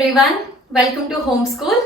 everyone, welcome to Homeschool.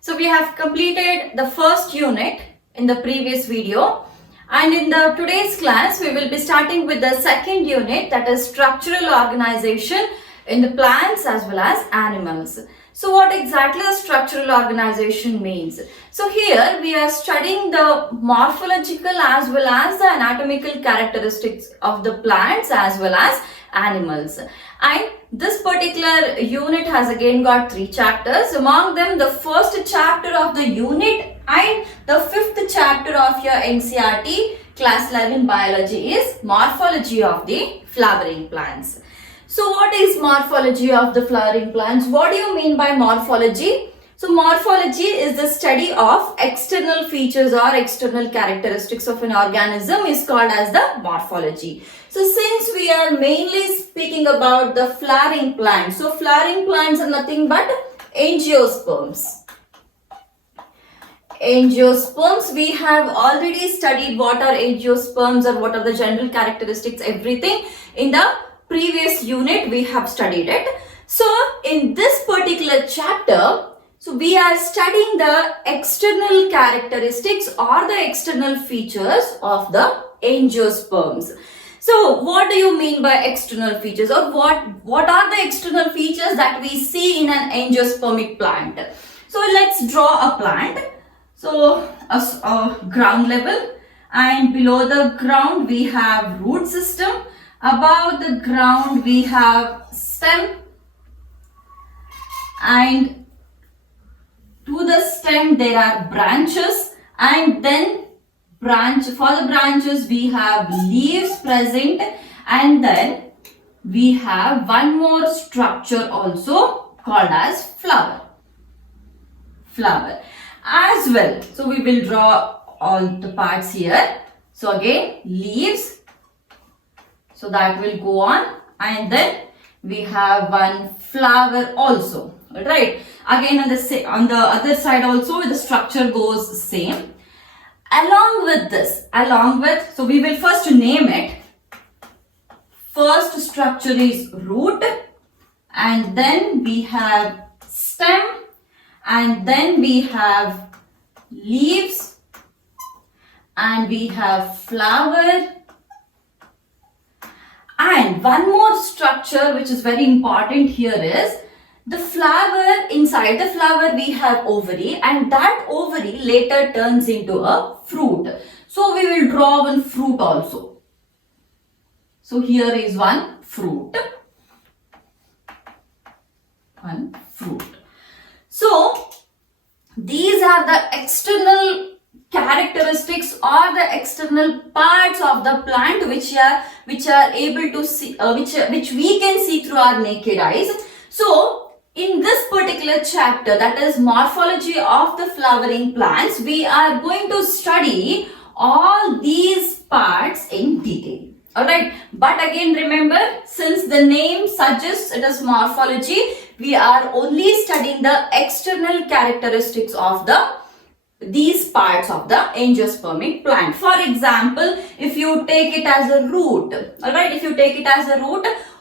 So we have completed the first unit in the previous video, and in the today's class we will be starting with the second unit, that is structural organization in the plants as well as animals. So what exactly the structural organization means? So here we are studying the morphological as well as the anatomical characteristics of the plants as well as animals. And this particular unit has again got 3 chapters. Among them, the first chapter of the unit and the 5th chapter of your NCERT class 11 biology is morphology of the flowering plants. So what is morphology of the flowering plants? What do you mean by morphology? So morphology is the study of external features or external characteristics of an organism is called as the morphology. So since we are mainly speaking about the flowering plants, so flowering plants are nothing but angiosperms. Angiosperms, we have already studied what are angiosperms or what are the general characteristics, everything in the previous unit we have studied it. So in this particular chapter, so we are studying the external characteristics or the external features of the angiosperms. So what do you mean by external features, or what are the external features that we see in an angiospermic plant? So let's draw a plant. So a ground level, and below the ground we have root system. Above the ground we have stem, and to the stem there are branches, and then for the branches we have leaves present, and then we have one more structure also called as flower as well. So we will draw all the parts here. So again leaves, so that will go on, and then we have one flower also. Right, again on the other side also the structure goes same. Along with so we will first name it. First structure is root, and then we have stem, and then we have leaves, and we have flower. And one more structure which is very important here is the flower. Inside the flower we have ovary, and that ovary later turns into a fruit. So we will draw one fruit also. So here is one fruit. So these are the external characteristics or the external parts of the plant which are able to see, which we can see through our naked eyes. So in this particular chapter, that is morphology of the flowering plants, we are going to study all these parts in detail. Alright, but again remember, since the name suggests it is morphology, we are only studying the external characteristics of these parts of the angiospermic plant. For example, if you take it as a root,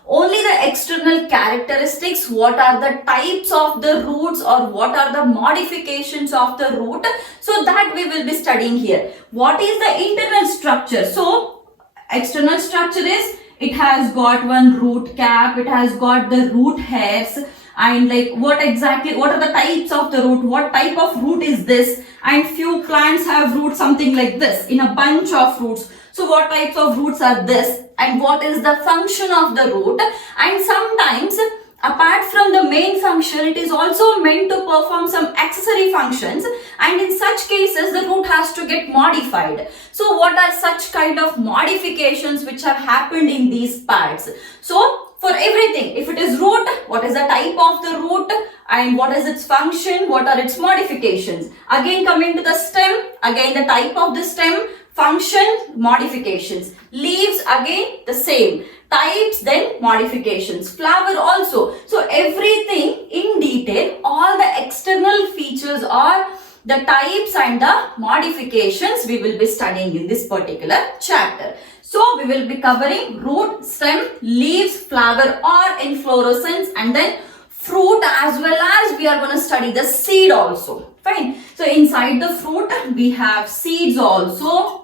only the external characteristics, what are the types of the roots or what are the modifications of the root, so that we will be studying here. What is the internal structure? So external structure is, it has got one root cap, it has got the root hairs, and like what are the types of the root, what type of root is this, and few plants have roots something like this in a bunch of roots. So what types of roots are this, and what is the function of the root, and sometimes apart from the main function it is also meant to perform some accessory functions, and in such cases the root has to get modified. So what are such kind of modifications which have happened in these parts? So for everything, if it is root, what is the type of the root, and what is its function, what are its modifications? Again coming to the stem, again the type of the stem, function, modifications. Leaves, again the same types, then modifications. Flower also. So everything in detail, all the external features or the types and the modifications we will be studying in this particular chapter. So we will be covering root, stem, leaves, flower or inflorescence, and then fruit as well as we are going to study the seed also. Fine. So inside the fruit we have seeds also.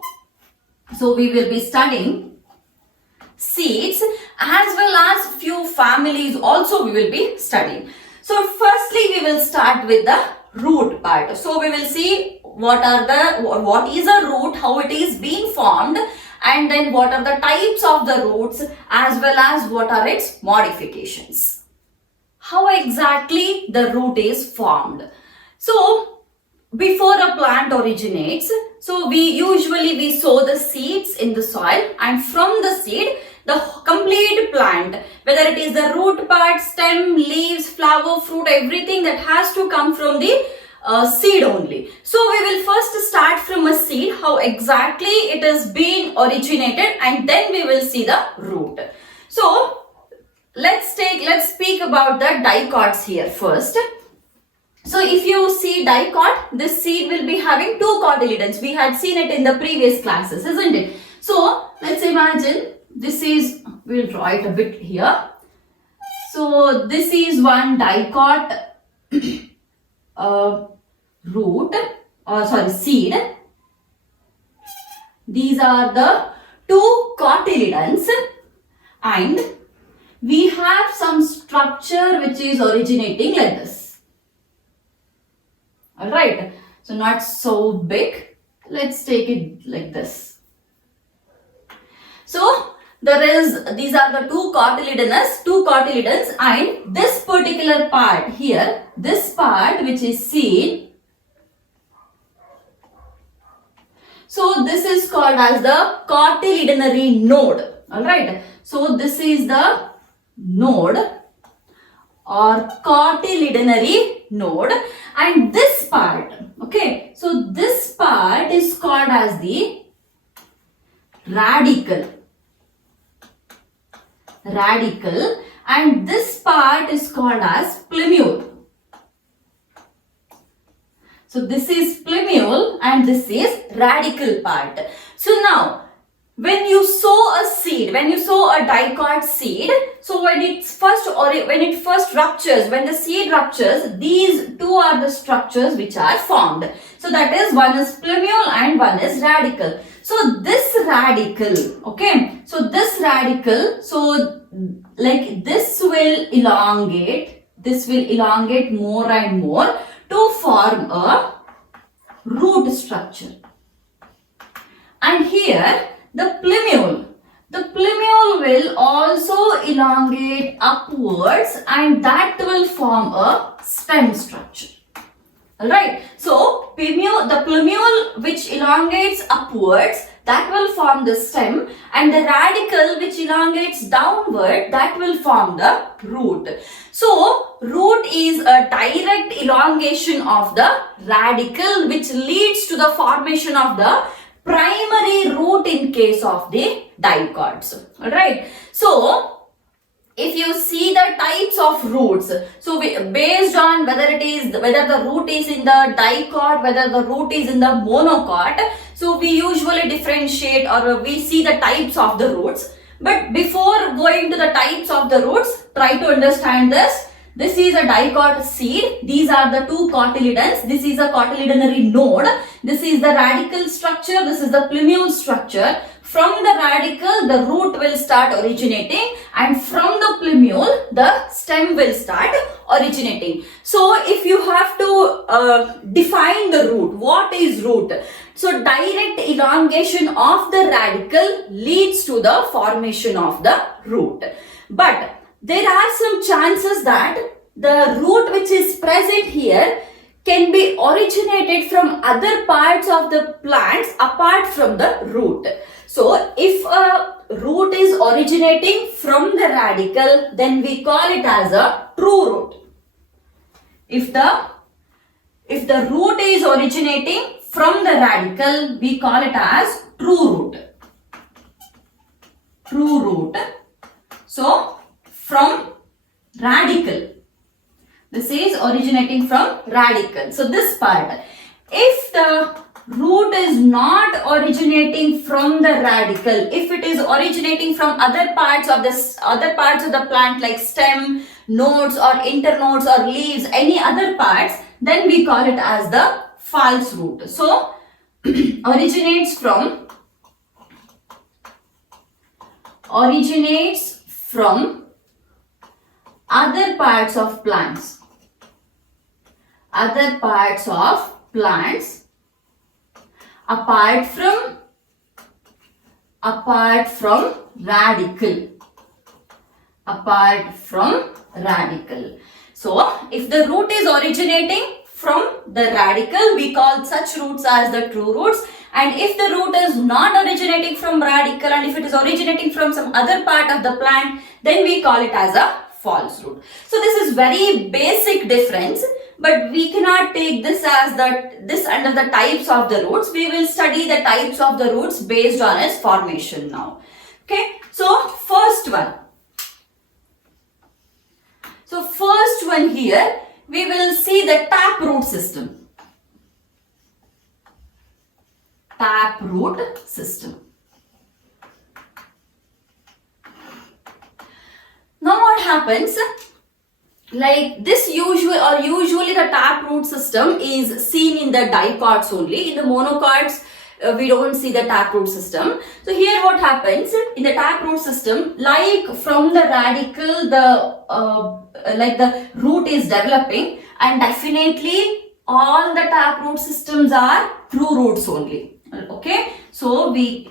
So we will be studying seeds as well as few families also we will be studying. So firstly we will start with the root part. So we will see what is a root, how it is being formed, and then what are the types of the roots as well as what are its modifications. How exactly the root is formed. So before a plant originates, so we sow the seeds in the soil, and from the seed the complete plant, whether it is the root part, stem, leaves, flower, fruit, everything that has to come from the seed only. So we will first start from a seed, how exactly it is being originated, and then we will see the root. So let's speak about the dicots here first. So if you see dicot, this seed will be having two cotyledons. We had seen it in the previous classes, isn't it? So let's imagine this is, we'll draw it a bit here. So this is one dicot seed. These are the two cotyledons, and we have some structure which is originating like this. Alright, so not so big. Let's take it like this. So these are the two cotyledons, and this particular part here, this part which is seen, so this is called as the cotyledonary node. Alright, so this is the node or cotyledonary node, and this part, okay, so this part is called as the radicle, and this part is called as plumule. So this is plumule and this is radicle part. So now when you sow a seed, when you sow a dicot seed, so when it first ruptures, when the seed ruptures, these two are the structures which are formed. So that is, one is plumule and one is radicle. So this radicle, okay, so this radicle, so like this will elongate more and more to form a root structure. And here the plumule will also elongate upwards, and that will form a stem structure. Alright, so the plumule which elongates upwards, that will form the stem, and the radicle which elongates downward, that will form the root. So root is a direct elongation of the radicle which leads to the formation of the primary root in case of the dicots. Alright, so if you see the types of roots, so based on whether the root is in the dicot, whether the root is in the monocot, so we usually differentiate or we see the types of the roots. But before going to the types of the roots, try to understand this. This is a dicot seed. These are the two cotyledons. This is a cotyledonary node. This is the radicle structure. This is the plumule structure. From the radicle, the root will start originating, and from the plumule, the stem will start originating. So if you have to define the root, what is root? So direct elongation of the radicle leads to the formation of the root. But there are some chances that the root which is present here can be originated from other parts of the plants apart from the root. So if a root is originating from the radicle, then we call it as a true root. If the root is originating from the radicle, we call it as true root. So from radicle, this is originating from radicle. So this part, if the root is not originating from the radicle, if it is originating from other parts of the plant like stem, nodes or internodes or leaves, any other parts, then we call it as the false root. So originates from other parts of plants. Apart from radical. So if the root is originating from the radical, we call such roots as the true roots. And if the root is not originating from radical and if it is originating from some other part of the plant, then we call it as a false root. So this is very basic difference, but we cannot take this as this under the types of the roots. We will study the types of the roots based on its formation now. Okay, so first one here, we will see the taproot system. Now what happens? Like this usually the taproot system is seen in the dicots only. In the monocots, we don't see the taproot system. So here what happens in the taproot system, like from the radical, the root is developing, and definitely all the taproot systems are true roots only. Okay, so we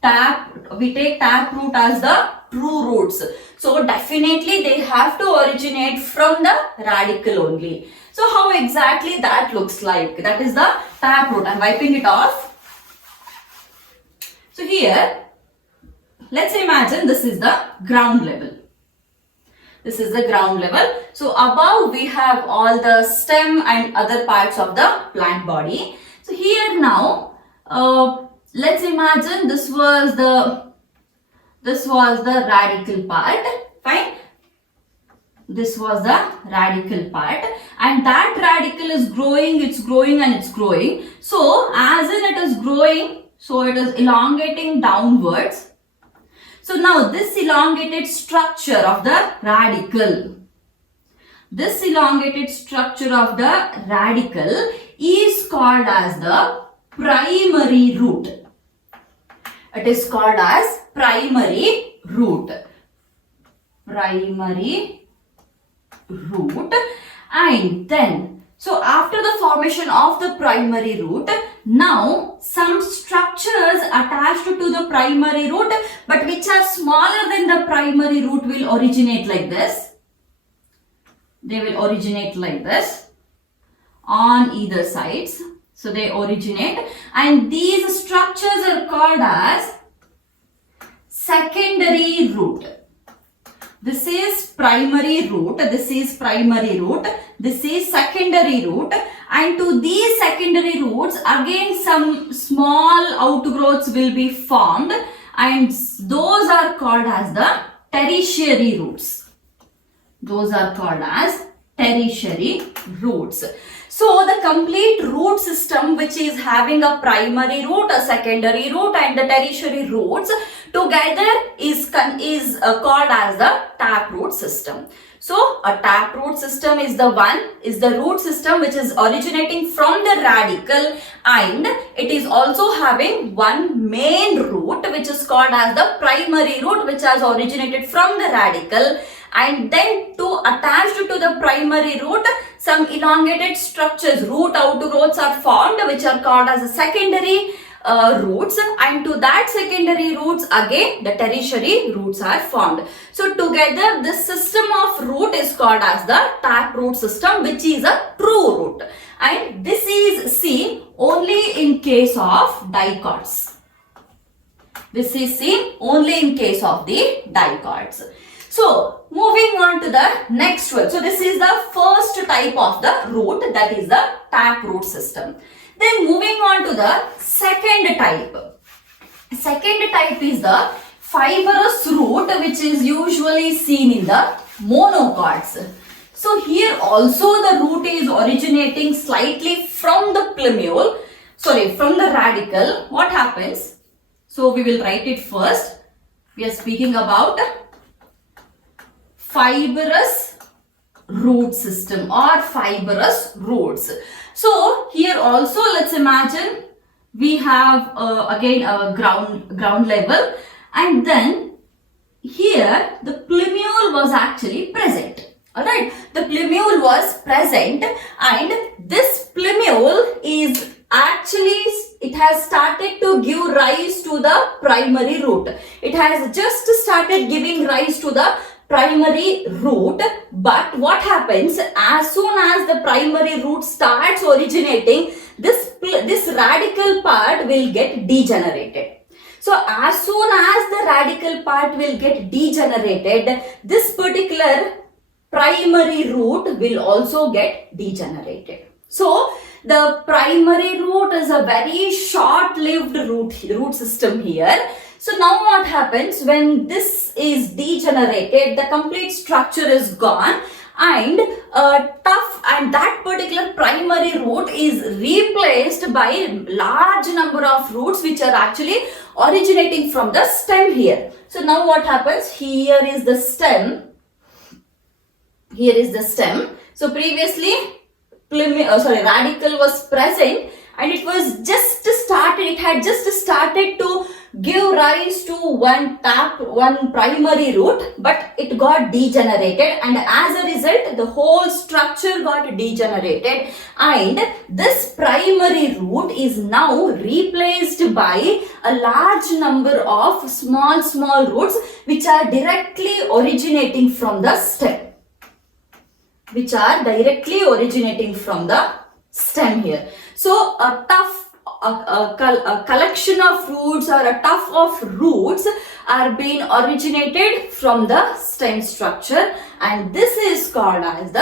take taproot as the true roots. So definitely they have to originate from the radical only. So how exactly that looks like? That is the taproot. I'm wiping it off. So here, let's imagine this is the ground level. So above we have all the stem and other parts of the plant body. So here now, let's imagine this was the radical part. Fine. This was the radical part, and that radical is growing, it's growing. So as in it is growing, so it is elongating downwards. So now this elongated structure of the radical is called as the primary root. It is called as primary root. And then, so after the formation of the primary root, now some structures attached to the primary root but which are smaller than the primary root will originate like this. They will originate like this on either sides. So they originate, and these structures are called as secondary root. This is primary root, this is secondary root, and to these secondary roots again some small outgrowths will be formed, and those are called as the tertiary roots. So the complete root system, which is having a primary root, a secondary root and the tertiary roots together is called as the taproot system. So a taproot system is the root system which is originating from the radical, and it is also having one main root which is called as the primary root, which has originated from the radical, and then to attached to the primary root some elongated structures, root outgrowths are formed which are called as the secondary roots, and to that secondary roots again the tertiary roots are formed. So together this system of root is called as the taproot system, which is a true root, and this is seen only in case of dicots. So moving on to the next one. So this is the first type of the root, that is the taproot system. Then moving on to the second type. Second type is the fibrous root, which is usually seen in the monocots. So here also the root is originating slightly from the from the radical. What happens? So we will write it first. We are speaking about fibrous root system or fibrous roots. So here also let's imagine we have again a ground level, and then here the plumule was actually present. Alright, the plumule was present, and this plumule is actually, it has started to give rise to the primary root. It has just started giving rise to the primary root, but what happens as soon as the primary root starts originating, this radical part will get degenerated. So as soon as the radical part will get degenerated, this particular primary root will also get degenerated. So the primary root is a very short-lived root system here. So now what happens when this is degenerated, the complete structure is gone, and that particular primary root is replaced by a large number of roots which are actually originating from the stem here. So now what happens? Here is the stem. Here is the stem. So previously radical was present, and it was just started, it had just started to give rise to one primary root, but it got degenerated, and as a result the whole structure got degenerated, and this primary root is now replaced by a large number of small roots which are directly originating from the stem. Which are directly originating from the stem here. So a collection of roots or a tuft of roots are being originated from the stem structure, and this is called as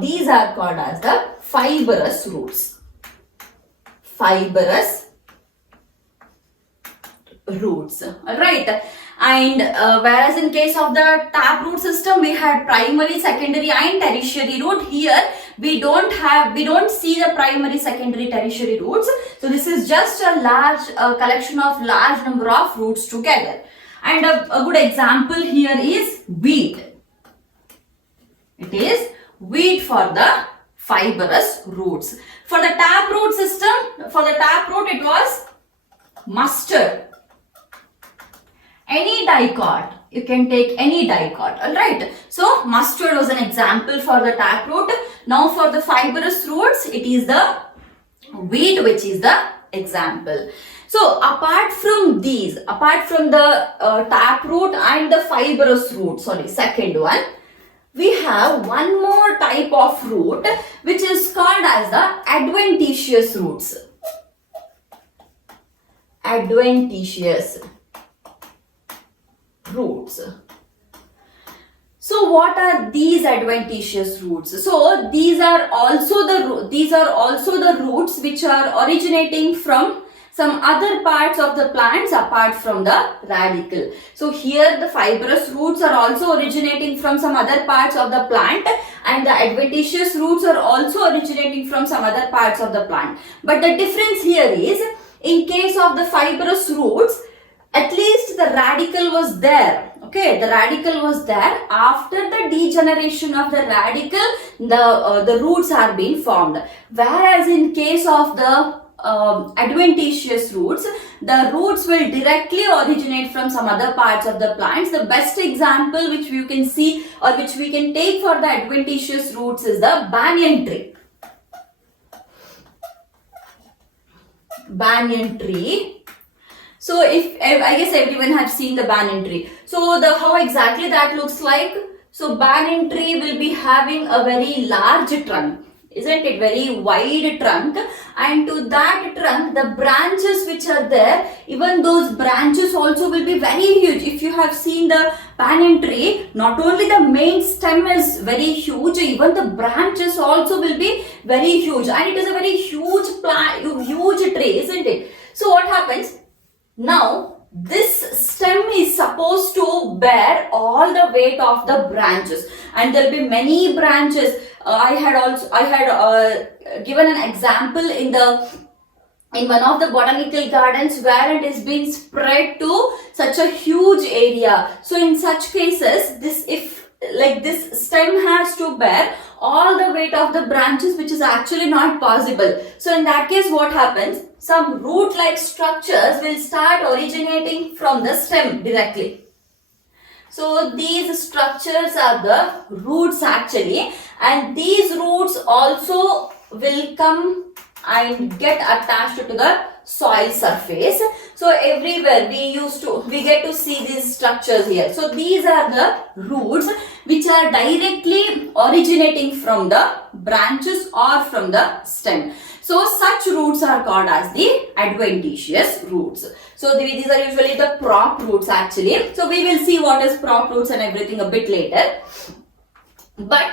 these are called as the fibrous roots. Fibrous roots. Alright. And whereas in case of the taproot system, we had primary, secondary and tertiary root. Here we don't see the primary, secondary, tertiary roots. So this is just a large collection of large number of roots together. And a good example here is wheat. It is wheat for the fibrous roots. For the taproot system, it was mustard. Any dicot, you can take any dicot, alright. So mustard was an example for the taproot. Now for the fibrous roots, it is the wheat which is the example. So apart from the taproot and the fibrous root, second one, we have one more type of root which is called as the adventitious roots. Adventitious roots. So what are these adventitious roots? So these are also the roots which are originating from some other parts of the plants apart from the radical. So here the fibrous roots are also originating from some other parts of the plant, and the adventitious roots are also originating from some other parts of the plant. But the difference here is, in case of the fibrous roots, at least the radical was there. Okay, the radical was there. After the degeneration of the radical, the roots are being formed. Whereas in case of the adventitious roots, the roots will directly originate from some other parts of the plants. The best example which you can see or which we can take for the adventitious roots is the banyan tree. Banyan tree. So if I guess everyone has seen the banyan tree. So how exactly that looks like. So banyan tree will be having a very large trunk, isn't it? Very wide trunk, and to that trunk the branches which are there, even those branches also will be very huge. If you have seen the banyan tree, not only the main stem is very huge, even the branches also will be very huge, and it is a very huge tree, isn't it? So what happens? Now this stem is supposed to bear all the weight of the branches, and there will be many branches. I had given an example in one of the botanical gardens where it is being spread to such a huge area. So in such cases, if like this stem has to bear all the weight of the branches, which is actually not possible. So in that case, what happens? Some root-like structures will start originating from the stem directly. So these structures are the roots actually, and these roots also will come and get attached to the soil surface. So everywhere we get to see these structures here. So these are the roots which are directly originating from the branches or from the stem. So such roots are called as the adventitious roots. So these are usually the prop roots actually. So we will see what is prop roots and everything a bit later. But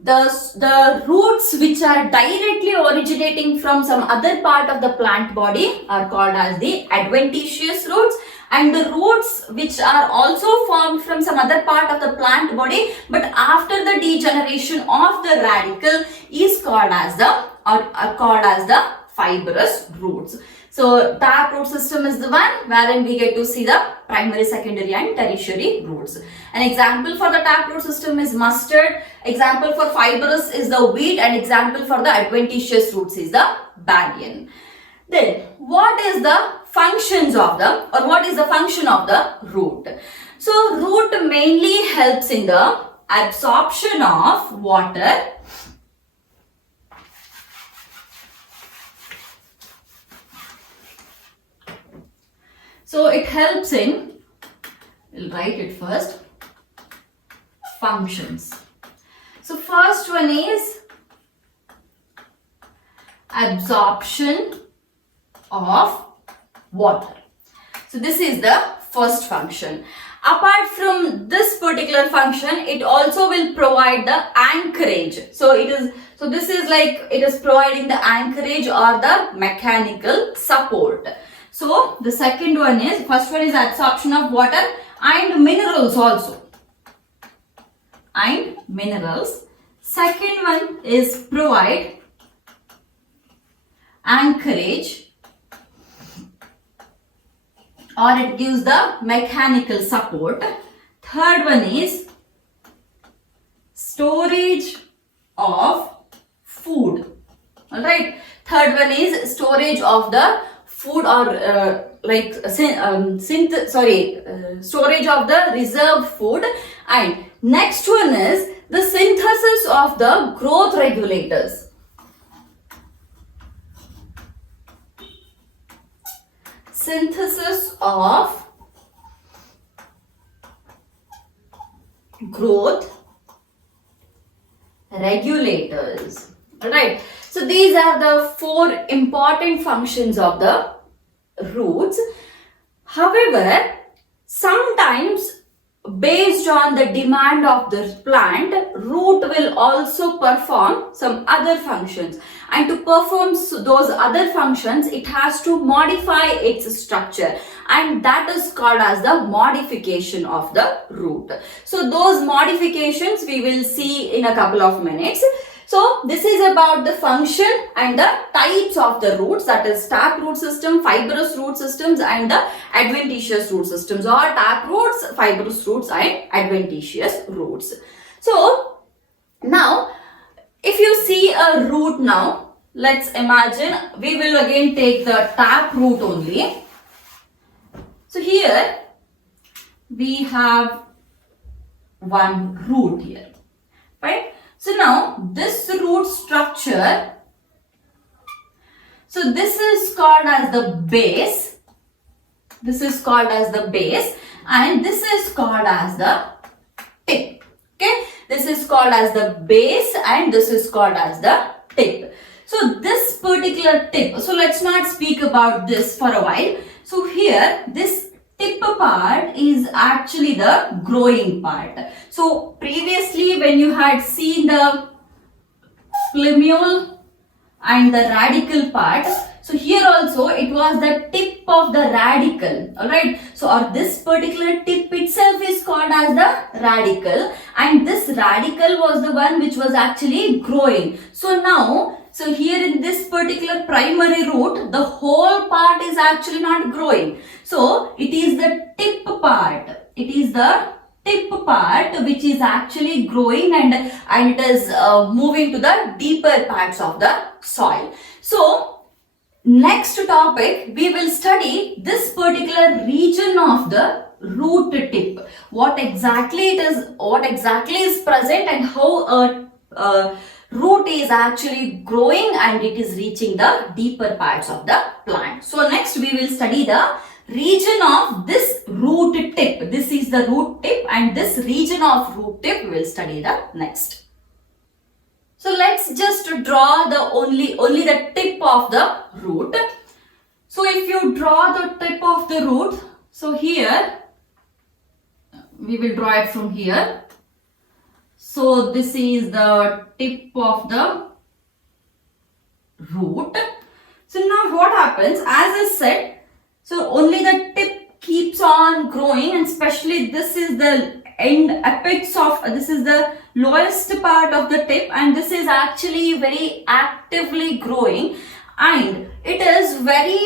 the roots which are directly originating from some other part of the plant body are called as the adventitious roots, and the roots which are also formed from some other part of the plant body but after the degeneration of the radicle is called as the fibrous roots. So taproot system is the one wherein we get to see the primary, secondary and tertiary roots. An example for the taproot system is mustard, example for fibrous is the wheat, and example for the adventitious roots is the banyan. Then what is the function of the root? So root mainly helps in the absorption of water, so it helps in, we'll write it first, functions. So first one is absorption of water. So this is the first function. Apart from this particular function, it also will provide the anchorage. This is like it is providing the anchorage or the mechanical support. So the second one is, first one is absorption of water and minerals also. And minerals. Second one is provide anchorage, or it gives the mechanical support. Third one is storage of food. Alright. Third one is storage of the food, or storage of the reserved food. And next one is the synthesis of the growth regulators. Synthesis of growth regulators. Alright. So these are the four important functions of the roots. However, sometimes based on the demand of the plant, root will also perform some other functions, and to perform those other functions it has to modify its structure, and that is called as the modification of the root. So those modifications we will see in a couple of minutes. So this is about the function and the types of the roots, that is taproot system, fibrous root systems and the adventitious root systems, or taproots, fibrous roots and adventitious roots. So now if you see a root now, let's imagine we will again take the taproot only. So here we have one root here, right? So now this root structure, so this is called as the base. This is called as the base, and this is called as the tip. Okay, this is called as the base and this is called as the tip. So this particular tip, so let's not speak about this for a while. So here this tip part is actually the growing part. So previously when you had seen the plumule and the radical part, so here also it was the tip of the radical, alright. So or this particular tip itself is called as the radical, and this radical was the one which was actually growing. So now, so here in this particular primary root, the whole part is actually not growing. So it is the tip part. It is the tip part which is actually growing and it is moving to the deeper parts of the soil. So next topic we will study this particular region of the root tip. What exactly is present and how a root is actually growing and it is reaching the deeper parts of the plant. So next we will study the region of this root tip. This is the root tip and this region of root tip we will study the next. So let's just draw the only the tip of the root. So if you draw the tip of the root, so here we will draw it from here. So this is the tip of the root. So now what happens, as I said, so only the tip keeps on growing, and especially this is the end apex of, this is the lowest part of the tip, and this is actually very actively growing and it is very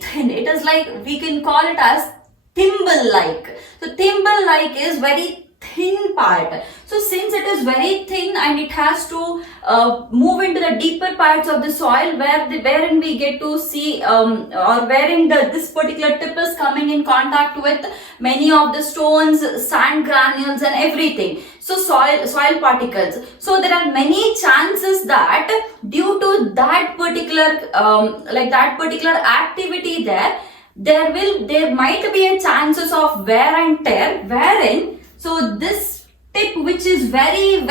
thin. It is like, we can call it as thimble like. So thimble like is very thin part. So since it is very thin and it has to move into the deeper parts of the soil wherein we get to see or wherein this particular tip is coming in contact with many of the stones, sand granules and everything. So soil particles. So there are many chances that due to that particular activity there might be a chances of wear and tear, wherein so this tip, which is very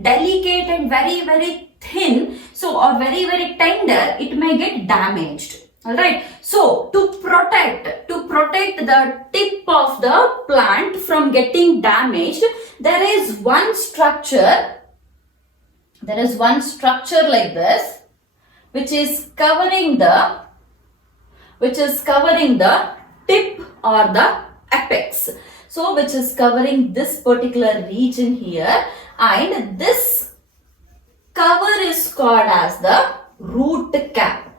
delicate and very thin, so or very tender, it may get damaged. Alright, so to protect the tip of the plant from getting damaged, there is one structure like this, which is covering the tip or the apex. So which is covering this particular region here, and this cover is called as the root cap.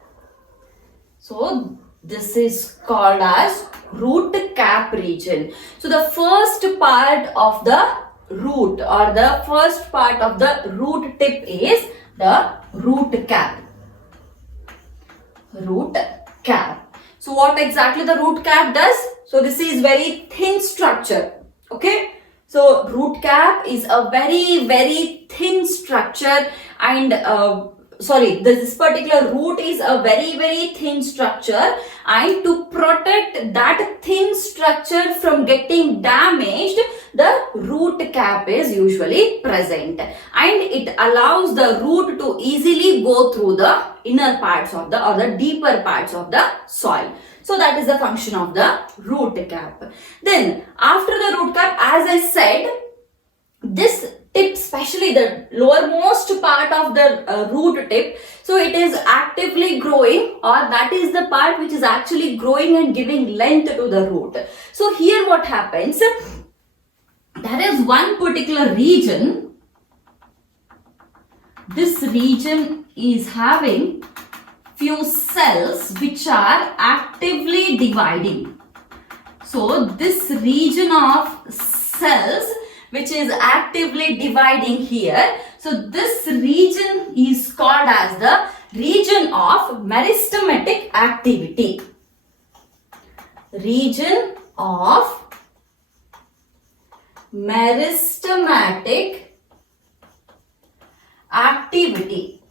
So this is called as root cap region. So the first part of the root or the first part of the root tip is the root cap. Root cap. So what exactly the root cap does? So this is very thin structure. Okay. So root cap is a very thin structure, and this particular root is a very thin structure, and to protect that thin structure from getting damaged, the root cap is usually present, and it allows the root to easily go through the inner parts of the or the deeper parts of the soil. So that is the function of the root cap. Then after the root cap, as I said, this tip, especially the lowermost part of the root tip, so it is actively growing, or that is the part which is actually growing and giving length to the root. So here what happens, there is one particular region. This region is having few cells which are actively dividing. So this region of cells which is actively dividing here, so this region is called as the region of meristematic activity. Region of meristematic activity.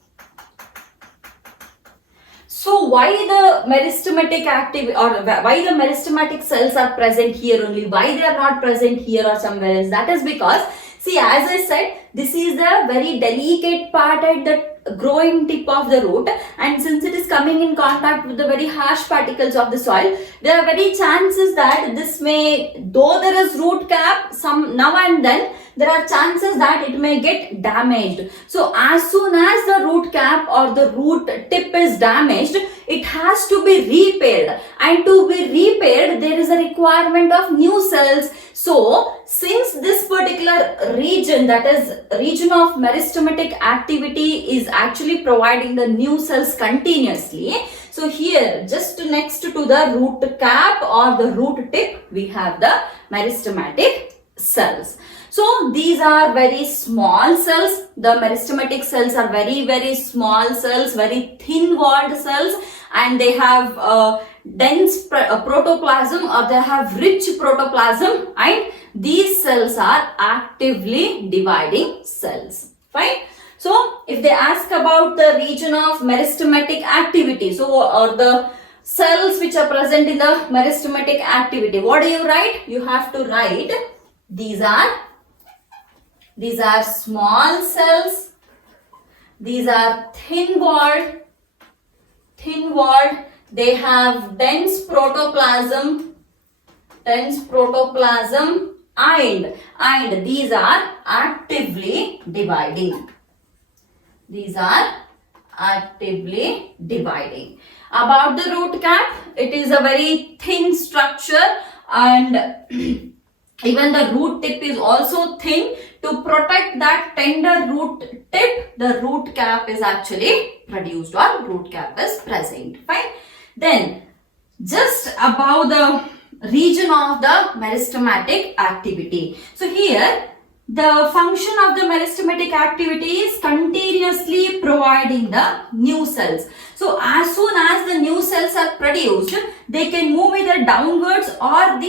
So why the meristematic activity, or why the meristematic cells are present here only, why they are not present here or somewhere else? That is because, see, as I said, this is the very delicate part at the growing tip of the root, and since it is coming in contact with the very harsh particles of the soil, there are very chances that this may, though there is root cap, some now and then there are chances that it may get damaged. So as soon as the root cap or the root tip is damaged, it has to be repaired, and to be repaired there is a requirement of new cells. So since this particular region, that is region of meristematic activity, is actually providing the new cells continuously, so here just next to the root cap or the root tip we have the meristematic cells. So these are very small cells. The meristematic cells are very small cells, very thin walled cells, and they have dense protoplasm, or they have rich protoplasm, and these cells are actively dividing cells. Fine. So if they ask about the region of meristematic activity, so or the cells which are present in the meristematic activity, what do you write? You have to write these are small cells, these are thin walled, they have dense protoplasm, and these are actively dividing. About the root cap, it is a very thin structure, and even the root tip is also thin. To protect that tender root tip, the root cap is actually produced, or root cap is present. Fine. Then just above the region of the meristematic activity. So here the function of the meristematic activity is continuously providing the new cells. So as soon as the new cells are produced, they can move either downwards or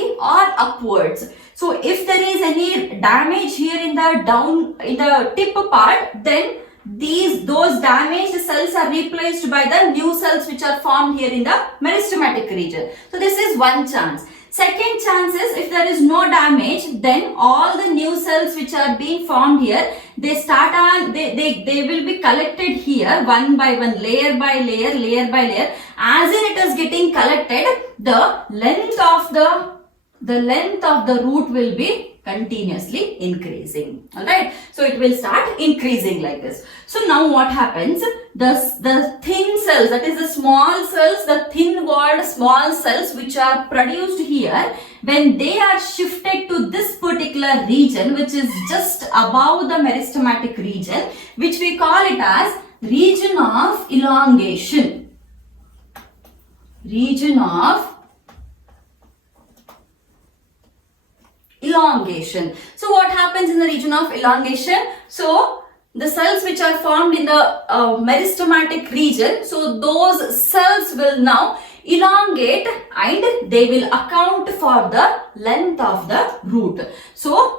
upwards. So if there is any damage here in the tip part, then those damaged cells are replaced by the new cells which are formed here in the meristematic region. So this is one chance. Second chance is, if there is no damage, then all the new cells which are being formed here, they will be collected here one by one, layer by layer. As in it is getting collected, the length of the root will be continuously increasing. Alright, so it will start increasing like this. So now what happens? The thin cells, that is the small cells, the thin walled small cells which are produced here, when they are shifted to this particular region, which is just above the meristematic region, which we call it as region of elongation. Region of elongation. So what happens in the region of elongation? So the cells which are formed in the meristematic region, so those cells will now elongate, and they will account for the length of the root. So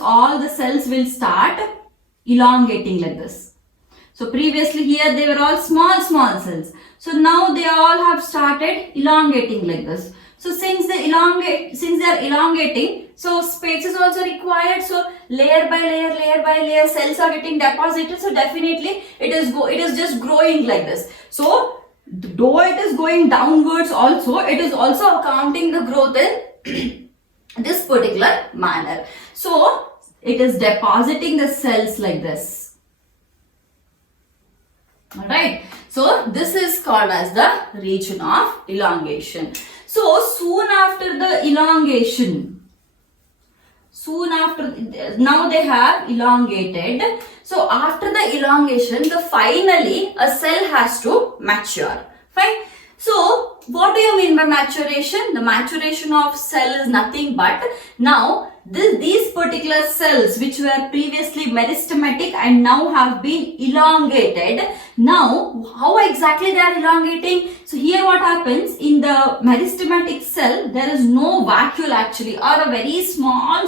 all the cells will start elongating like this. So previously here they were all small cells. So now they all have started elongating like this. So since they are elongating, so space is also required. So layer by layer, cells are getting deposited. So definitely it is just growing like this. So though it is going downwards also, it is also accounting the growth in this particular manner. So it is depositing the cells like this. Alright. So this is called as the region of elongation. So soon after the elongation, now they have elongated. So after the elongation, finally a cell has to mature. Fine. So what do you mean by maturation? The maturation of cell is nothing but, now these particular cells which were previously meristematic and now have been elongated. Now how exactly they are elongating? So here what happens, in the meristematic cell there is no vacuole actually, or a very small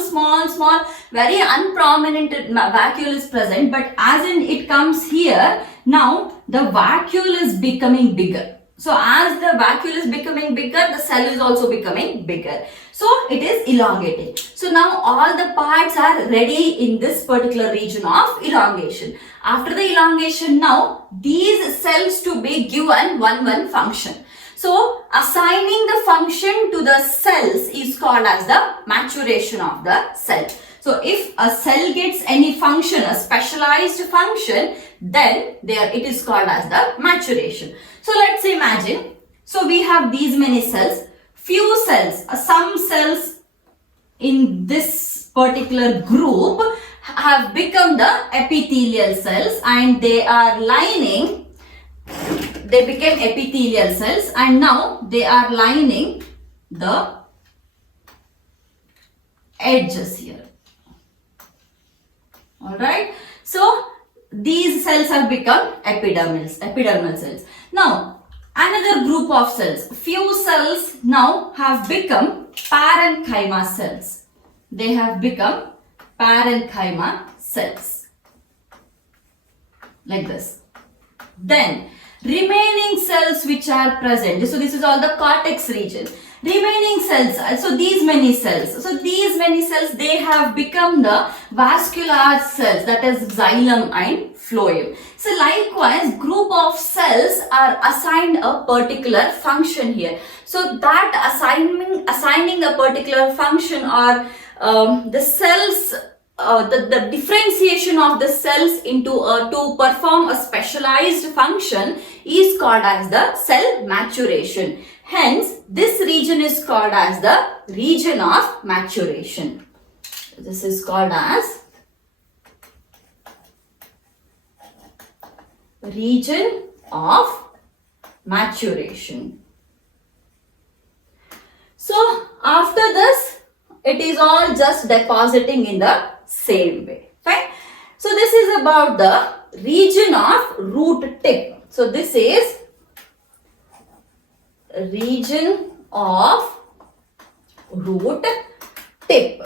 very unprominent vacuole is present, but as in it comes here, now the vacuole is becoming bigger. So as the vacuole is becoming bigger, the cell is also becoming bigger. So it is elongating. So now all the parts are ready in this particular region of elongation. After the elongation, now these cells to be given one function. So assigning the function to the cells is called as the maturation of the cell. So if a cell gets any function, a specialized function, then it is called as the maturation. So let's imagine, so we have these many cells, few cells, some cells in this particular group have become the epithelial cells, and they became epithelial cells, and now they are lining the edges here. Alright. So these cells have become epidermal cells. Now another group of cells. Few cells now have become parenchyma cells. They have become parenchyma cells. Like this. Then remaining cells which are present. So this is all the cortex region. Remaining cells, so these many cells. So these many cells, they have become the vascular cells, that is xylem and phloem. So likewise, group of cells are assigned a particular function here. So that assigning a particular function, or the cells, the differentiation of the cells into to perform a specialized function is called as the cell maturation. Hence, this region is called as the region of maturation. This is called as region of maturation. So, after this, it is all just depositing in the same way. Fine. So, this is about the region of root tip. So, this is region of root tip.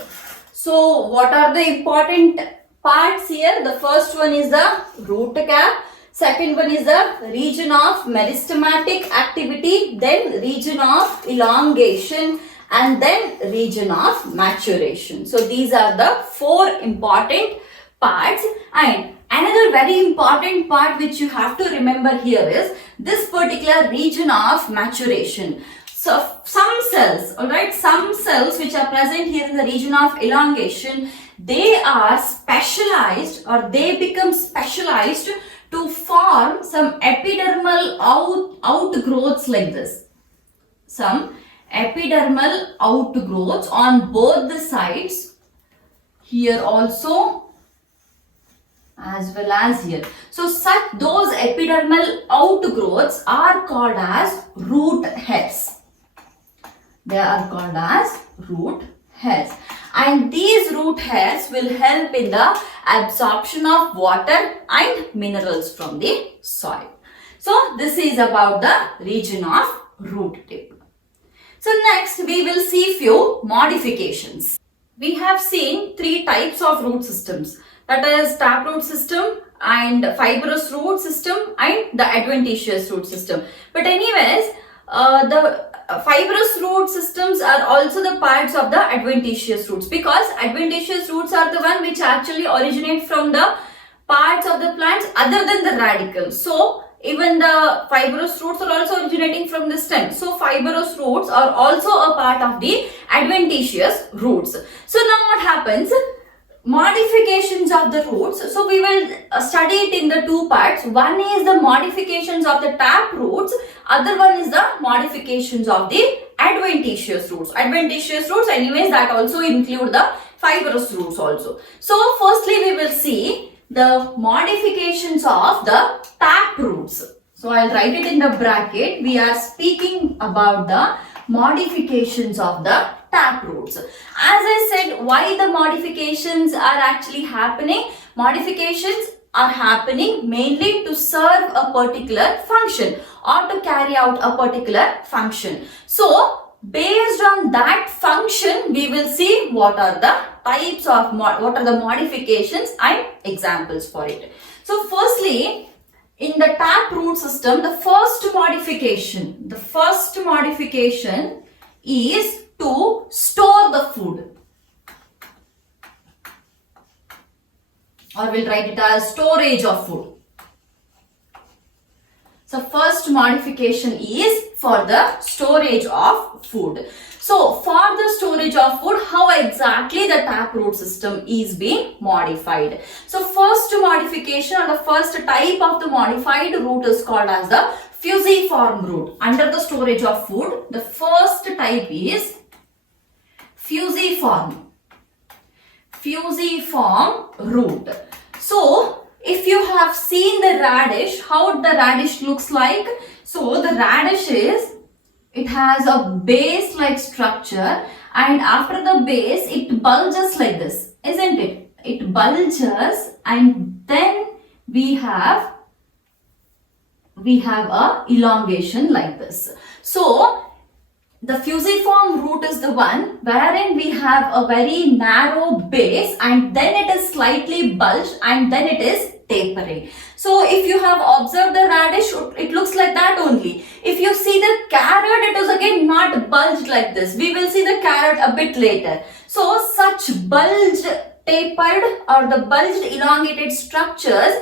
So what are the important parts here? The first one is the root cap, second one is the region of meristematic activity, then region of elongation, and then region of maturation. So these are the four important parts. And another very important part which you have to remember here is this particular region of maturation. So some cells, alright, some cells which are present here in the region of elongation, they are specialized, or they become specialized to form some epidermal outgrowths like this. Some epidermal outgrowths on both the sides, here also as well as here. So those epidermal outgrowths are called as root hairs. They are called as root hairs. And these root hairs will help in the absorption of water and minerals from the soil. So this is about the region of root tip. So next we will see few modifications. We have seen three types of root systems. That is taproot system and fibrous root system and the adventitious root system. But anyways, the fibrous root systems are also the parts of the adventitious roots, because adventitious roots are the one which actually originate from the parts of the plants other than the radicals. So even the fibrous roots are also originating from the stem. So fibrous roots are also a part of the adventitious roots. So now what happens? Modifications of the roots. So we will study it in the two parts. One is the modifications of the tap roots. Other one is the modifications of the adventitious roots. Adventitious roots, anyways, that also include the fibrous roots also. So firstly we will see the modifications of the tap roots. So I'll write it in the bracket. We are speaking about the modifications of the tap roots. As I said, why the modifications are actually happening? Modifications are happening mainly to serve a particular function or to carry out a particular function. So based on that function, we will see what are the types of, what are the modifications and examples for it. So firstly, in the tap root system, the first modification is to store the food, or we'll write it as storage of food. So first modification is for the storage of food. So for the storage of food, how exactly the taproot system is being modified? So first modification, or the first type of the modified root is called as the fusiform root. Under the storage of food, the first type is fusiform root. So if you have seen the radish, how the radish looks like? So the radish is, it has a base like structure, and after the base it bulges like this, isn't it? It bulges, and then we have a elongation like this. So the fusiform root is the one wherein we have a very narrow base and then it is slightly bulged and then it is tapering. So if you have observed the radish, it looks like that only. If you see the carrot, it is again not bulged like this. We will see the carrot a bit later. So such bulged, tapered or the bulged elongated structures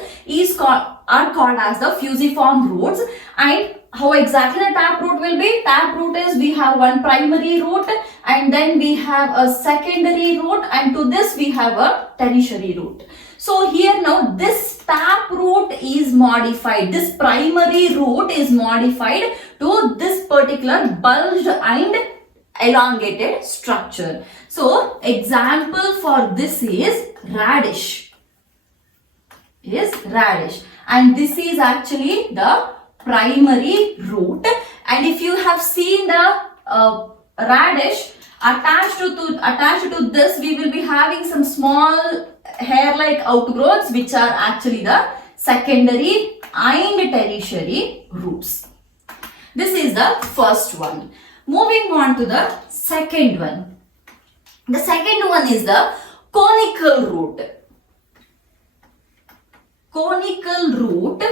are called as the fusiform roots. And how exactly the taproot will be? Taproot is, we have one primary root and then we have a secondary root, and to this we have a tertiary root. So here now this taproot is modified. This primary root is modified to this particular bulged and elongated structure. So example for this is radish. And this is actually the primary root. And if you have seen the radish attached to this, we will be having some small hair-like outgrowths which are actually the secondary and tertiary roots. This is the first one. Moving on to the second one. The second one is the conical root. Conical root.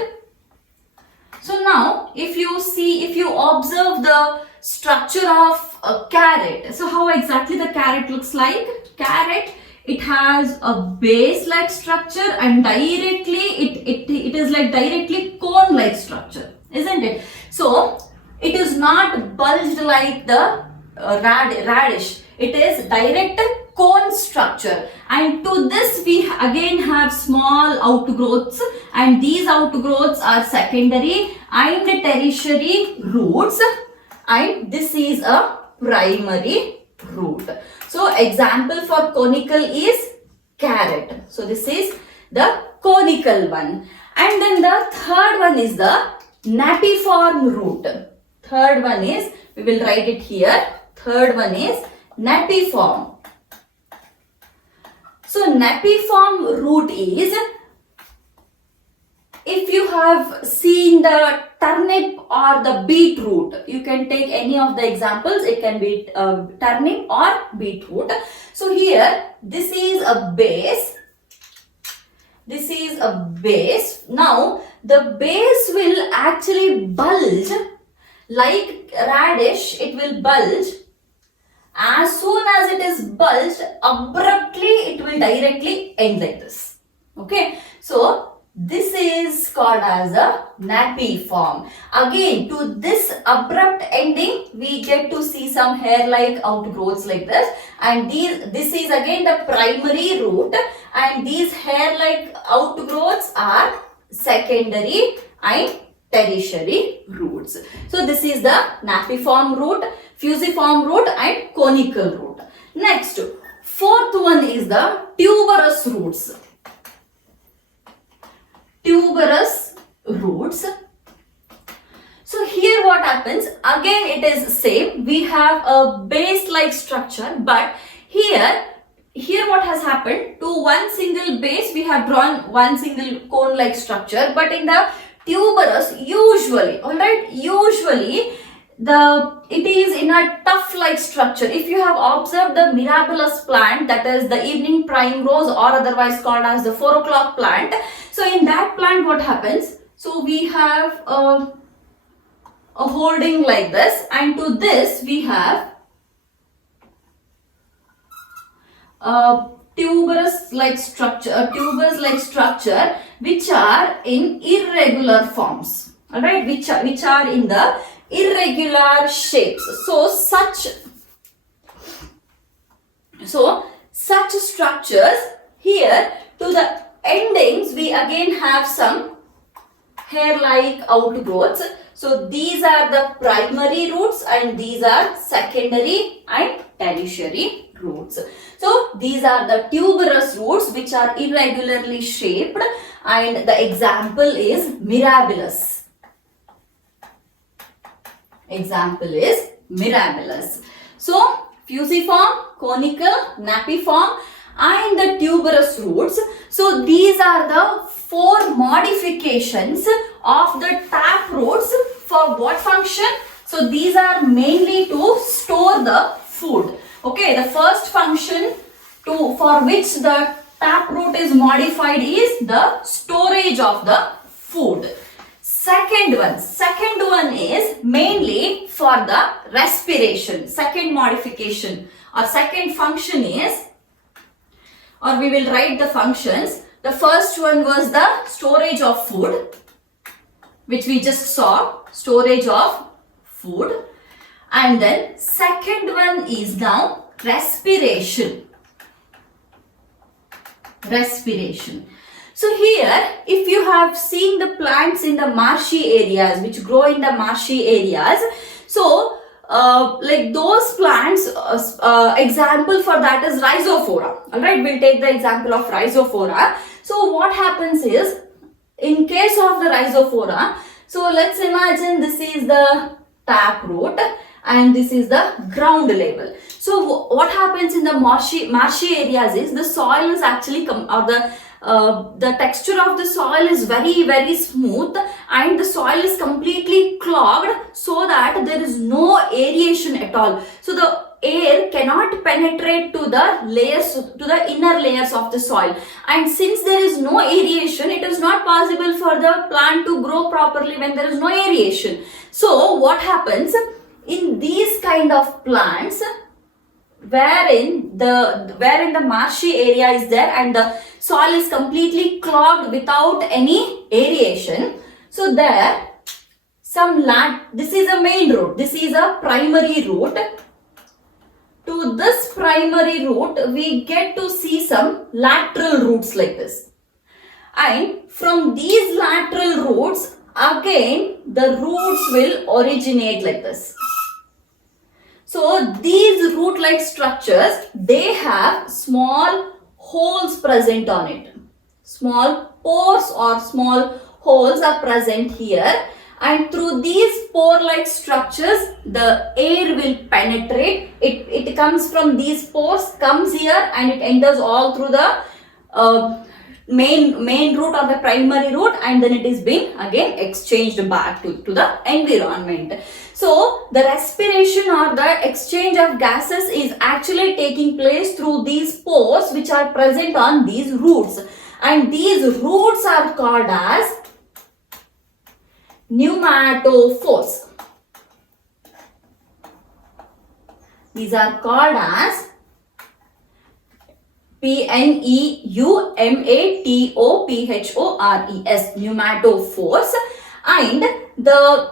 So now if you observe the structure of a carrot, so how exactly the carrot looks like? Carrot, it has a base like structure and directly it is like directly cone like structure, isn't it? So it is not bulged like the radish. It is direct cone structure, and to this we again have small outgrowths, and these outgrowths are secondary and tertiary roots, and this is a primary root. So example for conical is carrot. So this is the conical one. And then the third one is the napiform root. Third one is, we will write it here. Third one is napiform. So napiform root is, if you have seen the turnip or the beetroot, you can take any of the examples. It can be turnip or beetroot. So here, this is a base. This is a base. Now, the base will actually bulge. Like radish, it will bulge. As soon as it is bulged, abruptly it will directly end like this. Okay. So, this is called as a napiform. Again, to this abrupt ending, we get to see some hair-like outgrowths like this. And this is again the primary root. And these hair-like outgrowths are secondary and tertiary roots. So, this is the napiform root, fusiform root and conical root. Next, fourth one is the tuberous roots. Tuberous roots. So here what happens, again it is same, we have a base like structure, but here what has happened, to one single base we have drawn one single cone like structure, but in the tuberous usually, alright, usually it is in a tuft like structure. If you have observed the mirabilis plant, that is the evening primrose or otherwise called as the 4 o'clock plant. So in that plant what happens? So we have a holding like this, and to this we have a tuberous like structure, which are in irregular forms. Alright, which are in the irregular shapes. So such structures, here to the endings we again have some hair-like outgrowths. So these are the primary roots and these are secondary and tertiary roots. So these are the tuberous roots which are irregularly shaped, and the example is mirabilis. Example is mirabilis. So fusiform, conical, napiform, and the tuberous roots. So these are the 4 modifications of the taproots for what function? So these are mainly to store the food. Okay, the first function for which the taproot is modified is the storage of the food. Second one is mainly for the respiration. Second modification or second function is, or we will write the functions. The first one was the storage of food, which we just saw, storage of food. And then second one is now respiration. Respiration. So here, if you have seen the plants in the marshy areas, which grow in the marshy areas, so like those plants, example for that is rhizophora. Alright, we'll take the example of rhizophora. So what happens is, in case of the rhizophora, so let's imagine this is the taproot and this is the ground level. So what happens in the marshy areas is the soil is actually the texture of the soil is very smooth and the soil is completely clogged so that there is no aeration at all. So the air cannot penetrate to the layers, to the inner layers of the soil, and since there is no aeration, it is not possible for the plant to grow properly when there is no aeration. So what happens in these kind of plants wherein the marshy area is there and the soil is completely clogged without any aeration, so there this is a main root, this is a primary root. To this primary root, we get to see some lateral roots like this. And from these lateral roots, again, the roots will originate like this. So these root-like structures, they have small holes present on it. Small pores or small holes are present here. And through these pore-like structures, the air will penetrate. It comes from these pores, comes here and it enters all through the main root or the primary root, and then it is being again exchanged back to the environment. So the respiration or the exchange of gases is actually taking place through these pores which are present on these roots. And these roots are called as pneumatophores. These are called as pneumatophores, pneumatophores, and the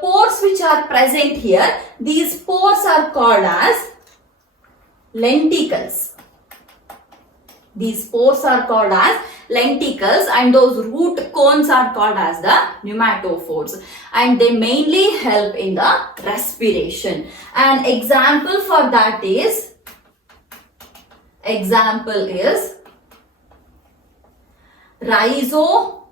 pores which are present here, these pores are called as lenticles. These pores are called as lenticles, and those root cones are called as the pneumatophores, and they mainly help in the respiration. An example for that is rhizophora.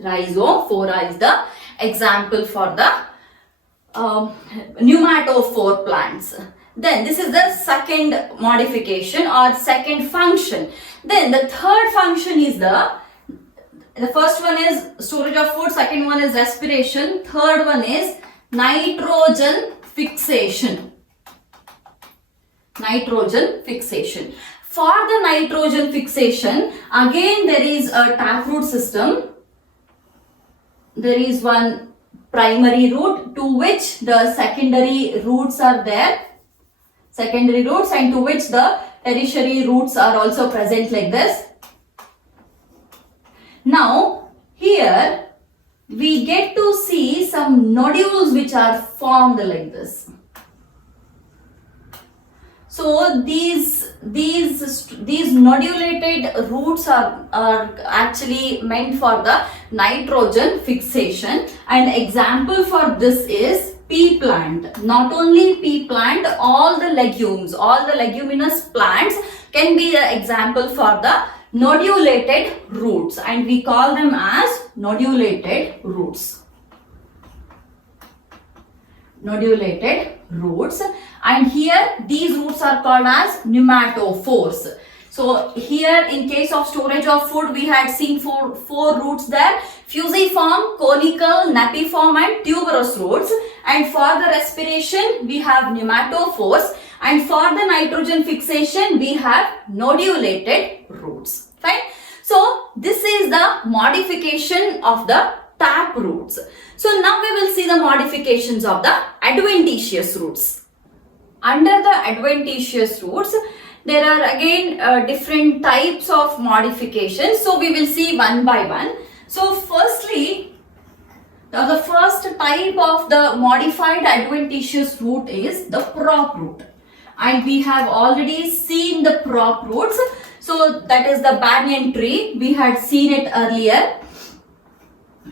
Rhizophora is the example for the pneumatophore plants. Then this is the second modification or second function. Then the third function is the first one is storage of food, second one is respiration, third one is nitrogen fixation. Nitrogen fixation. For the nitrogen fixation, again there is a taproot system. There is one primary root to which the secondary roots are there. Secondary roots, and to which the tertiary roots are also present like this. Now here we get to see some nodules which are formed like this. So these nodulated roots are actually meant for the nitrogen fixation. An example for this is pea plant. Not only pea plant, all the legumes, all the leguminous plants can be the example for the nodulated roots, and we call them as nodulated roots. nodulated roots. And here these roots are called as pneumatophores. So here in case of storage of food, we had seen four roots there: fusiform, conical, napiform and tuberous roots. And for the respiration, we have pneumatophores. And for the nitrogen fixation, we have nodulated roots. Fine. So this is the modification of the taproots. So now we will see the modifications of the adventitious roots. Under the adventitious roots, there are again different types of modifications. So we will see one by one. So firstly, the first type of the modified adventitious root is the prop root. And we have already seen the prop roots. So that is the banyan tree. We had seen it earlier.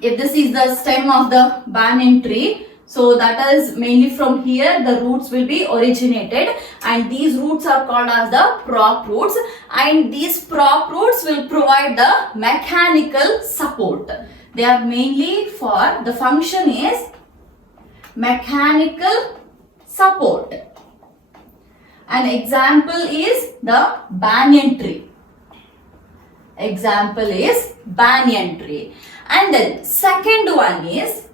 If this is the stem of the banyan tree, so that is mainly from here the roots will be originated, and these roots are called as the prop roots, and these prop roots will provide the mechanical support. They are mainly for the function is mechanical support. An example is the banyan tree. Example is banyan tree. And then second one is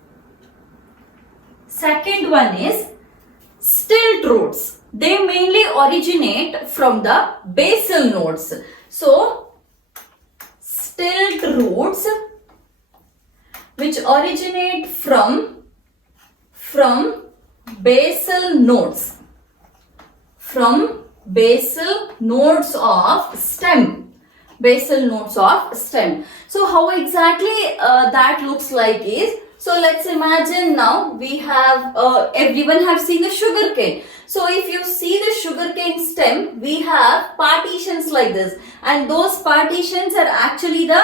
stilt roots. They mainly originate from the basal nodes. So stilt roots which originate from basal nodes. From basal nodes of stem. Basal nodes of stem. So how exactly that looks like is, so let's imagine now we have, everyone have seen the sugar cane. So if you see the sugarcane stem, we have partitions like this, and those partitions are actually the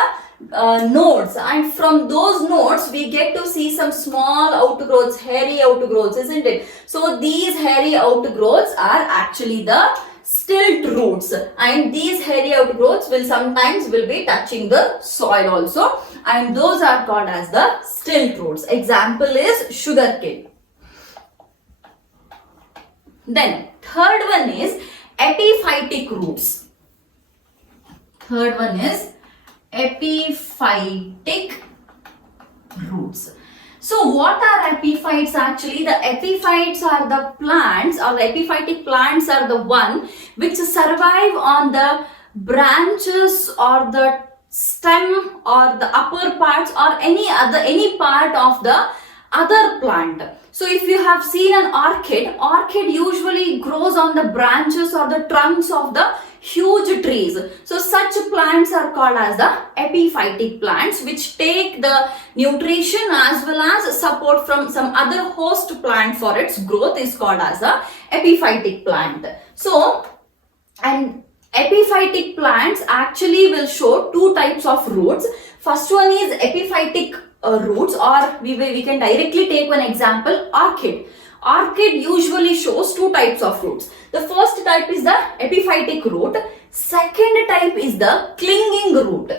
nodes, and from those nodes we get to see some small outgrowths, hairy outgrowths, isn't it? So these hairy outgrowths are actually the stilt roots, and these hairy outgrowths will sometimes be touching the soil also, and those are called as the stilt roots. Example is sugarcane. Then third one is epiphytic roots. Third one is epiphytic roots. So what are epiphytes actually? The epiphytes are the plants, or the epiphytic plants are the one which survive on the branches or the stem or the upper parts or any part of the other plant. So if you have seen an orchid usually grows on the branches or the trunks of the huge trees. So such plants are called as the epiphytic plants, which take the nutrition as well as support from some other host plant for its growth, is called as the epiphytic plant. So, and epiphytic plants actually will show two types of roots. First one is epiphytic roots, or we can directly take one example, orchid. Orchid usually shows two types of roots. The first type is the epiphytic root. Second type is the clinging root.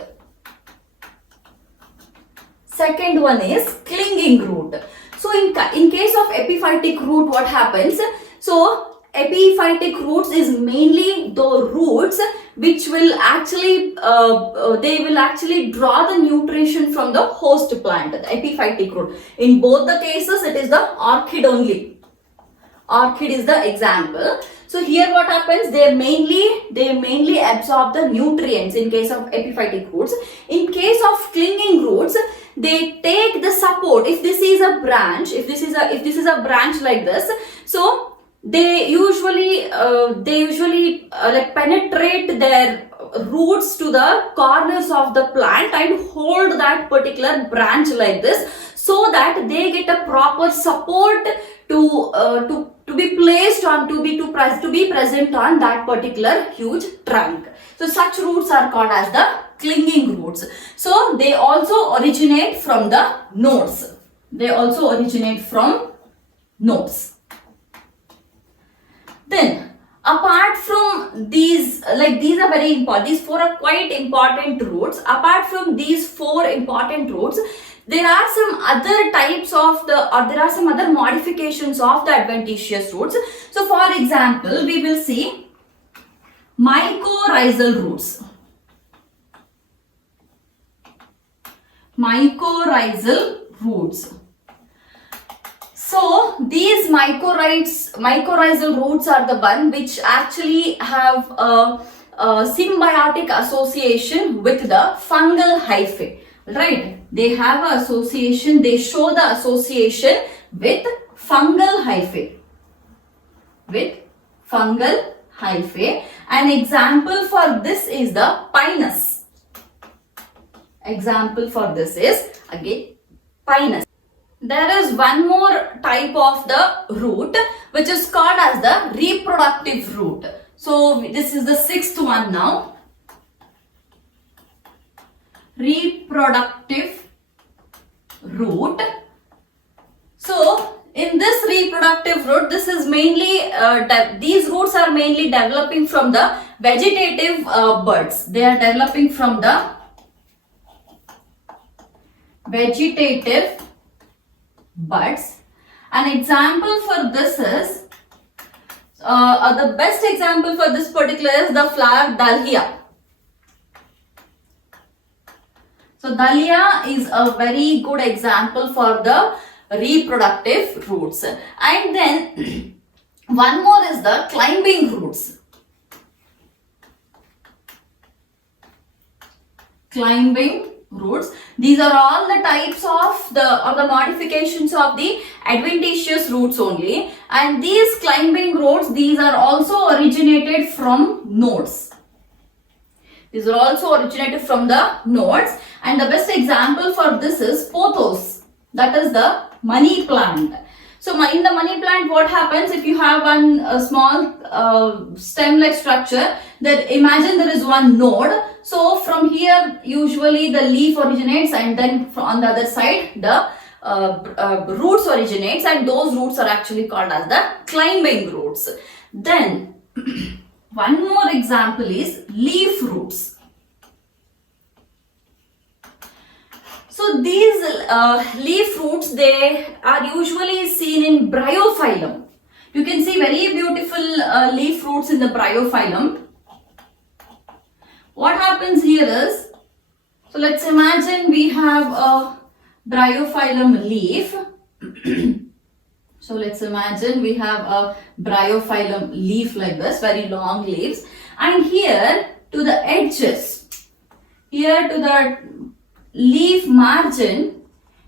Second one is clinging root. So in case of epiphytic root, what happens? So epiphytic roots is mainly the roots which will actually they will actually draw the nutrition from the host plant, the epiphytic root. In both the cases, it is the orchid only. Orchid is the example. So here what happens, they mainly absorb the nutrients in case of epiphytic roots. In case of clinging roots, they take the support. If this is a branch, if this is a branch like this, so they usually like penetrate their roots to the corners of the plant and hold that particular branch like this, so that they get a proper support to be placed on, to be present on that particular huge trunk. So such roots are called as the clinging roots. So they also originate from the nodes. They also originate from nodes. Then apart from these, like these are very important, these four are quite important roots. Apart from these four important roots, There are some other types of there are some other modifications of the adventitious roots. So for example, we will see mycorrhizal roots. Mycorrhizal roots. So these mycorrhizal roots are the one which actually have a symbiotic association with the fungal hyphae, right? They have an association, they show the association with fungal hyphae. An example for this is the pinus. Example for this is again pinus. There is one more type of the root which is called as the reproductive root. So this is the sixth one now. Reproductive root. So in this reproductive root, this is mainly these roots are mainly developing from the vegetative buds. They are developing from the vegetative buds. An example for this is the best example for this particular is the flower dahlia. So dahlia is a very good example for the reproductive roots. And then one more is the climbing roots. Climbing roots. These are all the types of the modifications of the adventitious roots only, and these climbing roots, these are also originated from nodes. These are also originated from the nodes, and the best example for this is pothos, that is the money plant. So in the money plant, what happens if you have one small stem like structure, that imagine there is one node. So from here usually the leaf originates, and then on the other side the roots originates, and those roots are actually called as the climbing roots. Then one more example is leaf roots. So these leaf roots, they are usually seen in bryophyllum. You can see very beautiful leaf roots in the bryophyllum. What happens here is, so let's imagine we have a bryophyllum leaf. So let's imagine we have a bryophyllum leaf like this, very long leaves. And here to the edges, here to the leaf margin,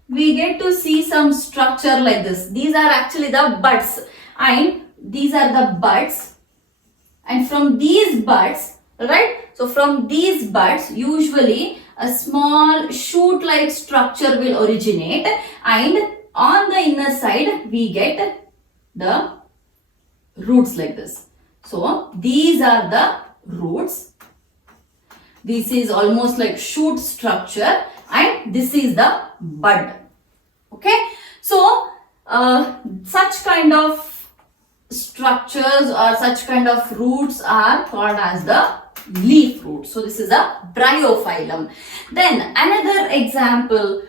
we get to see some structure like this. These are actually the buds, and these are the buds, and from these buds, right? So from these buds usually a small shoot like structure will originate, and on the inner side we get the roots like this. So these are the roots. This is almost like shoot structure, and this is the bud. Okay, so such kind of structures or such kind of roots are called as the leaf roots. So this is a bryophyllum. Then another example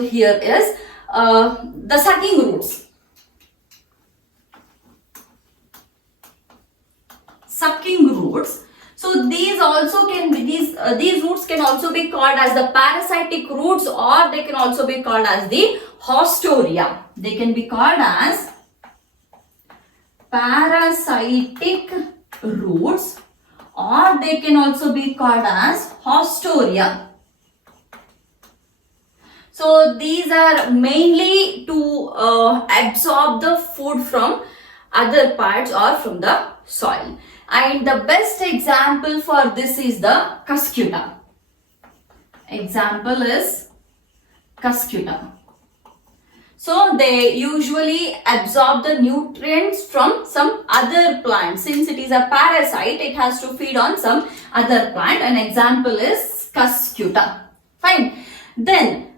here is the sucking roots. Sucking roots. So these also can be, these roots can also be called as the parasitic roots, or they can also be called as the haustoria. They can be called as parasitic roots, or they can also be called as haustoria. So these are mainly to absorb the food from other parts or from the soil. And the best example for this is the cuscuta. Example is cuscuta. So they usually absorb the nutrients from some other plant. Since it is a parasite, it has to feed on some other plant. An example is cuscuta. Fine. Then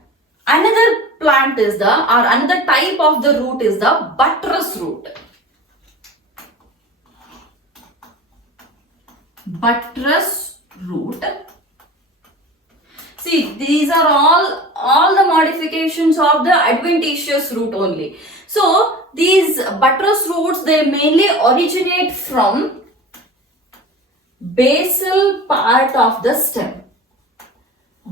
another plant is another type of the root is the buttress root. Buttress root. See, these are all the modifications of the adventitious root only. So these buttress roots, they mainly originate from basal part of the stem.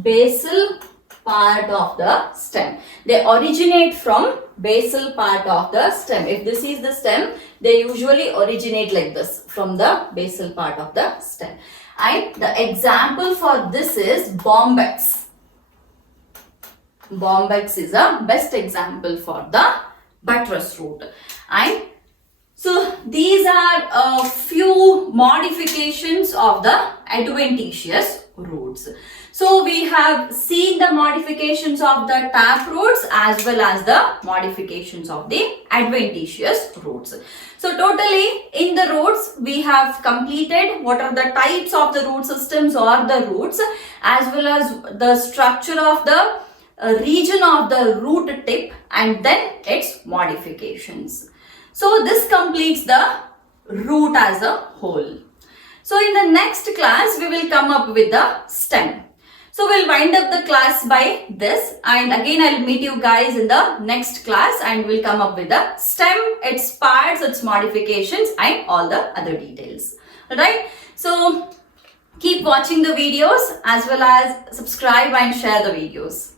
Basal part of the stem. They originate from basal part of the stem. If this is the stem, they usually originate like this, from the basal part of the stem. And the example for this is bombex. Bombex is a best example for the buttress root. And so these are a few modifications of the adventitious roots. So we have seen the modifications of the taproots as well as the modifications of the adventitious roots. So totally in the roots we have completed what are the types of the root systems or the roots, as well as the structure of the region of the root tip and then its modifications. So this completes the root as a whole. So in the next class we will come up with the stem. So we'll wind up the class by this, and again I'll meet you guys in the next class and we'll come up with the stem, its parts, its modifications and all the other details. Alright, so keep watching the videos as well as subscribe and share the videos.